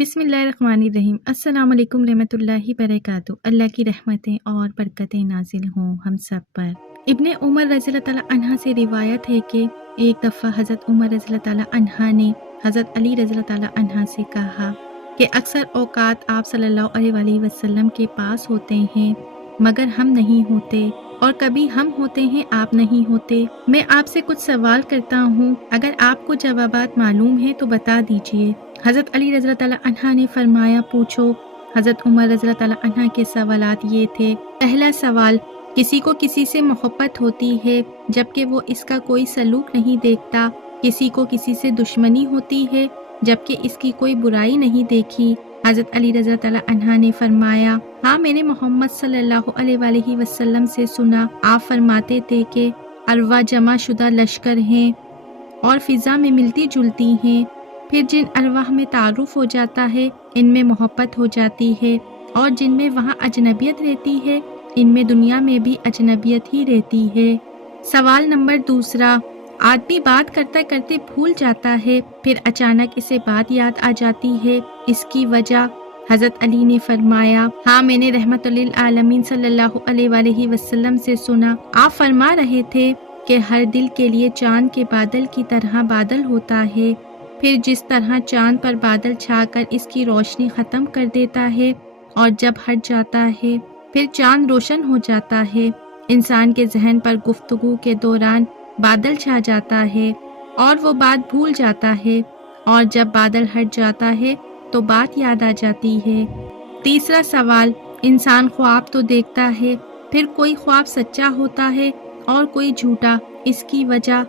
بسم اللہ الرحمن الرحیم۔ السلام علیکم رحمۃ اللہ وبرکاتہ۔ اللہ کی رحمتیں اور برکتیں نازل ہوں ہم سب پر۔ ابن عمر رضی اللہ تعالیٰ عنہ سے روایت ہے کہ ایک دفعہ حضرت عمر رضی اللہ تعالیٰ عنہ نے حضرت علی رضی اللہ تعالیٰ عنہ سے کہا کہ اکثر اوقات آپ صلی اللہ علیہ وآلہ وسلم کے پاس ہوتے ہیں مگر ہم نہیں ہوتے، اور کبھی ہم ہوتے ہیں آپ نہیں ہوتے۔ میں آپ سے کچھ سوال کرتا ہوں، اگر آپ کو جوابات معلوم ہیں تو بتا دیجئے۔ حضرت علی رضی اللہ تعالیٰ عنہ نے فرمایا پوچھو۔ حضرت عمر رضی اللہ تعالیٰ عنہ کے سوالات یہ تھے۔ پہلا سوال، کسی کو کسی سے محبت ہوتی ہے جبکہ وہ اس کا کوئی سلوک نہیں دیکھتا، کسی کو کسی سے دشمنی ہوتی ہے جبکہ اس کی کوئی برائی نہیں دیکھی۔ حضرت علی رضی اللہ تعالیٰ عنہ نے فرمایا ہاں، میں نے محمد صلی اللہ علیہ وآلہ وسلم سے سنا، آپ فرماتے تھے کہ ارواح جمع شدہ لشکر ہیں اور فضا میں ملتی جلتی ہیں، پھر جن ارواح میں تعارف ہو جاتا ہے ان میں محبت ہو جاتی ہے، اور جن میں وہاں اجنبیت رہتی ہے ان میں دنیا میں بھی اجنبیت ہی رہتی ہے۔ سوال نمبر دوسرا، آدمی بات کرتے کرتے بھول جاتا ہے پھر اچانک اسے بات یاد آ جاتی ہے، اس کی وجہ؟ حضرت علی نے فرمایا ہاں، میں نے رحمت للعالمین صلی اللہ علیہ وآلہ وسلم سے سنا، آپ فرما رہے تھے کہ ہر دل کے لیے چاند کے بادل کی طرح بادل ہوتا ہے، پھر جس طرح چاند پر بادل چھا کر اس کی روشنی ختم کر دیتا ہے اور جب ہٹ جاتا ہے پھر چاند روشن ہو جاتا ہے، انسان کے ذہن پر گفتگو کے دوران بادل چھا جاتا ہے اور وہ بات بھول جاتا ہے، اور جب بادل ہٹ جاتا ہے تو بات یاد آ جاتی ہے۔ تیسرا سوال، انسان خواب تو دیکھتا ہے، پھر کوئی خواب سچا ہوتا ہے اور کوئی جھوٹا، اس کی وجہ؟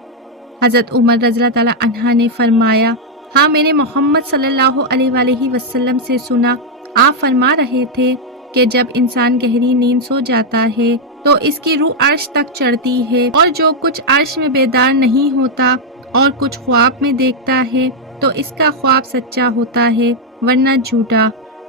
حضرت عمر رضی اللہ تعالیٰ عنہ نے فرمایا ہاں، میں نے محمد صلی اللہ علیہ وآلہ وسلم سے سنا، آپ فرما رہے تھے کہ جب انسان گہری نیند سو جاتا ہے تو اس کی روح عرش تک چڑھتی ہے، اور جو کچھ عرش میں بیدار نہیں ہوتا اور کچھ خواب میں دیکھتا ہے تو اس کا خواب سچا ہوتا ہے ورنہ جھوٹا۔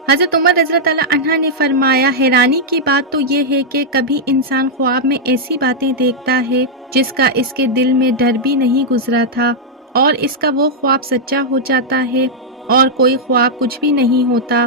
حضرت عمر رضی اللہ تعالیٰ عنہ نے فرمایا حیرانی کی بات تو یہ ہے کہ کبھی انسان خواب میں ایسی باتیں دیکھتا ہے جس کا اس کے دل میں ڈر بھی نہیں گزرا تھا، اور اس کا وہ خواب سچا ہو جاتا ہے، اور کوئی خواب کچھ بھی نہیں ہوتا۔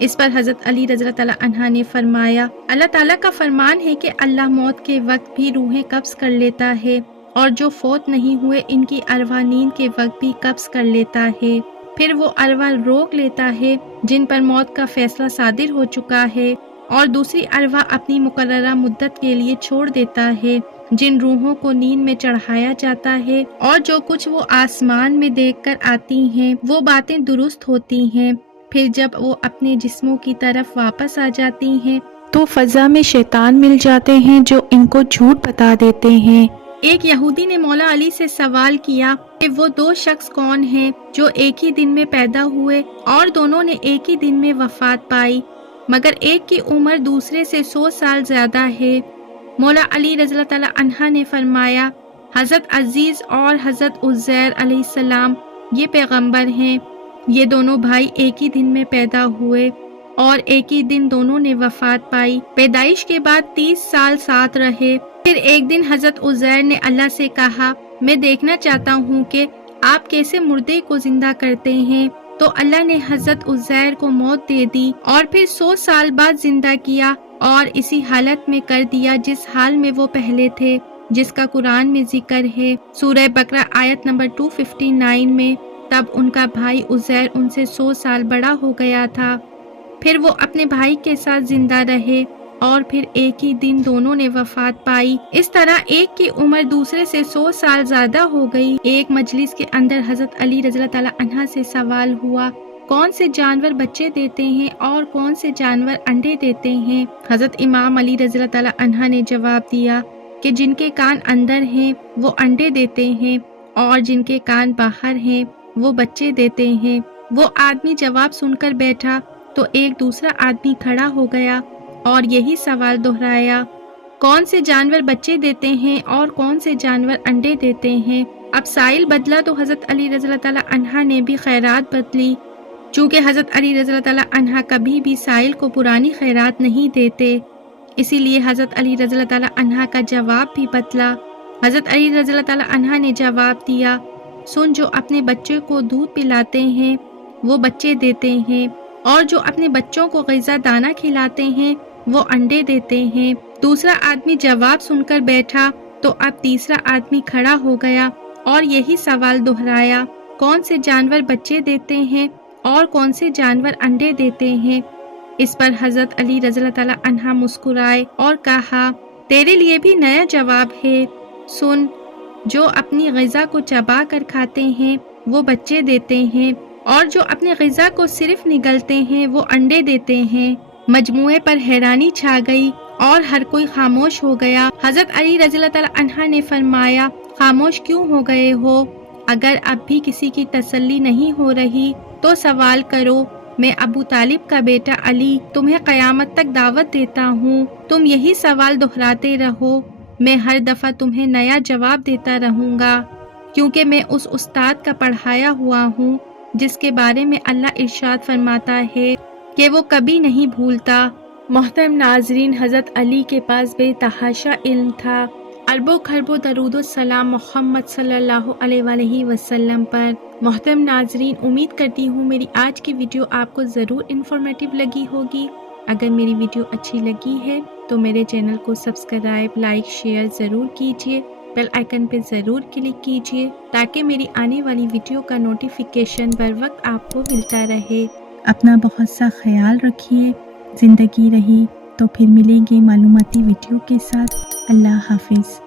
اس پر حضرت علی رضی اللہ تعالیٰ عنہ نے فرمایا اللہ تعالیٰ کا فرمان ہے کہ اللہ موت کے وقت بھی روحیں قبض کر لیتا ہے، اور جو فوت نہیں ہوئے ان کی ارواح نیند کے وقت بھی قبض کر لیتا ہے، پھر وہ ارواح روک لیتا ہے جن پر موت کا فیصلہ صادر ہو چکا ہے، اور دوسری ارواح اپنی مقررہ مدت کے لیے چھوڑ دیتا ہے جن روحوں کو نیند میں چڑھایا جاتا ہے، اور جو کچھ وہ آسمان میں دیکھ کر آتی ہیں وہ باتیں درست ہوتی ہیں، پھر جب وہ اپنے جسموں کی طرف واپس آ جاتی ہیں تو فضا میں شیطان مل جاتے ہیں جو ان کو جھوٹ بتا دیتے ہیں۔ ایک یہودی نے مولا علی سے سوال کیا کہ وہ دو شخص کون ہیں جو ایک ہی دن میں پیدا ہوئے اور دونوں نے ایک ہی دن میں وفات پائی، مگر ایک کی عمر دوسرے سے 100 سال زیادہ ہے؟ مولا علی رضی اللہ تعالیٰ عنہ نے فرمایا حضرت عزیز اور حضرت عزیر علیہ السلام یہ پیغمبر ہیں، یہ دونوں بھائی ایک ہی دن میں پیدا ہوئے اور ایک ہی دن دونوں نے وفات پائی، پیدائش کے بعد 30 سال ساتھ رہے۔ پھر ایک دن حضرت عزیر نے اللہ سے کہا میں دیکھنا چاہتا ہوں کہ آپ کیسے مردے کو زندہ کرتے ہیں، تو اللہ نے حضرت عزیر کو موت دے دی اور پھر 100 سال بعد زندہ کیا اور اسی حالت میں کر دیا جس حال میں وہ پہلے تھے، جس کا قرآن میں ذکر ہے سورہ بقرہ آیت نمبر 259 میں۔ تب ان کا بھائی عزیر ان سے 100 سال بڑا ہو گیا تھا، پھر وہ اپنے بھائی کے ساتھ زندہ رہے اور پھر ایک ہی دن دونوں نے وفات پائی، اس طرح ایک کی عمر دوسرے سے 100 سال زیادہ ہو گئی۔ ایک مجلس کے اندر حضرت علی رضی اللہ تعالیٰ عنہ سے سوال ہوا کون سے جانور بچے دیتے ہیں اور کون سے جانور انڈے دیتے ہیں؟ حضرت امام علی رضی اللہ تعالیٰ عنہ نے جواب دیا کہ جن کے کان اندر ہیں وہ انڈے دیتے ہیں اور جن کے کان باہر ہیں وہ بچے دیتے ہیں۔ وہ آدمی جواب سن کر بیٹھا تو ایک دوسرا آدمی کھڑا ہو گیا اور یہی سوال دہرایا کون سے جانور بچے دیتے ہیں اور کون سے جانور انڈے دیتے ہیں؟ اب سائل بدلا تو حضرت علی رضی اللہ تعالیٰ عنہ نے بھی خیرات بدلی، چونکہ حضرت علی رضی اللہ تعالیٰ عنہ کبھی بھی سائل کو پرانی خیرات نہیں دیتے، اسی لیے حضرت علی رضی اللہ تعالیٰ عنہ کا جواب بھی بدلا۔ حضرت علی رضی اللہ تعالیٰ عنہ نے جواب دیا سن، جو اپنے بچے کو دودھ پلاتے ہیں وہ بچے دیتے ہیں، اور جو اپنے بچوں کو غذا دانہ کھلاتے ہیں وہ انڈے دیتے ہیں۔ دوسرا آدمی جواب سن کر بیٹھا تو اب تیسرا آدمی کھڑا ہو گیا اور یہی سوال دہرایا، کون سے جانور بچے دیتے ہیں اور کون سے جانور انڈے دیتے ہیں؟ اس پر حضرت علی رضی اللہ تعالیٰ عنہ مسکرائے اور کہا، تیرے لیے بھی نیا جواب ہے، سن، جو اپنی غذا کو چبا کر کھاتے ہیں وہ بچے دیتے ہیں، اور جو اپنی غذا کو صرف نگلتے ہیں وہ انڈے دیتے ہیں۔ مجموعے پر حیرانی چھا گئی اور ہر کوئی خاموش ہو گیا۔ حضرت علی رضی اللہ تعالیٰ عنہ نے فرمایا، خاموش کیوں ہو گئے ہو؟ اگر اب بھی کسی کی تسلی نہیں ہو رہی تو سوال کرو۔ میں ابو طالب کا بیٹا علی تمہیں قیامت تک دعوت دیتا ہوں، تم یہی سوال دہراتے رہو، میں ہر دفعہ تمہیں نیا جواب دیتا رہوں گا، کیونکہ میں اس استاد کا پڑھایا ہوا ہوں جس کے بارے میں اللہ ارشاد فرماتا ہے کہ وہ کبھی نہیں بھولتا۔ محترم ناظرین، حضرت علی کے پاس بے تحاشا علم تھا۔ اربوں خربوں درود و سلام محمد صلی اللہ علیہ وآلہ وسلم پر۔ محترم ناظرین، امید کرتی ہوں میری آج کی ویڈیو آپ کو ضرور انفارمیٹیو لگی ہوگی۔ اگر میری ویڈیو اچھی لگی ہے تو میرے چینل کو سبسکرائب، لائک، شیئر ضرور کیجیے، بیل آئیکن پہ ضرور کلک کیجیے تاکہ میری آنے والی ویڈیو کا نوٹیفیکیشن بر وقت آپ کو ملتا رہے۔ اپنا بہت سا خیال رکھیے۔ زندگی رہی تو پھر ملیں گے معلوماتی ویڈیو کے ساتھ۔ اللہ حافظ۔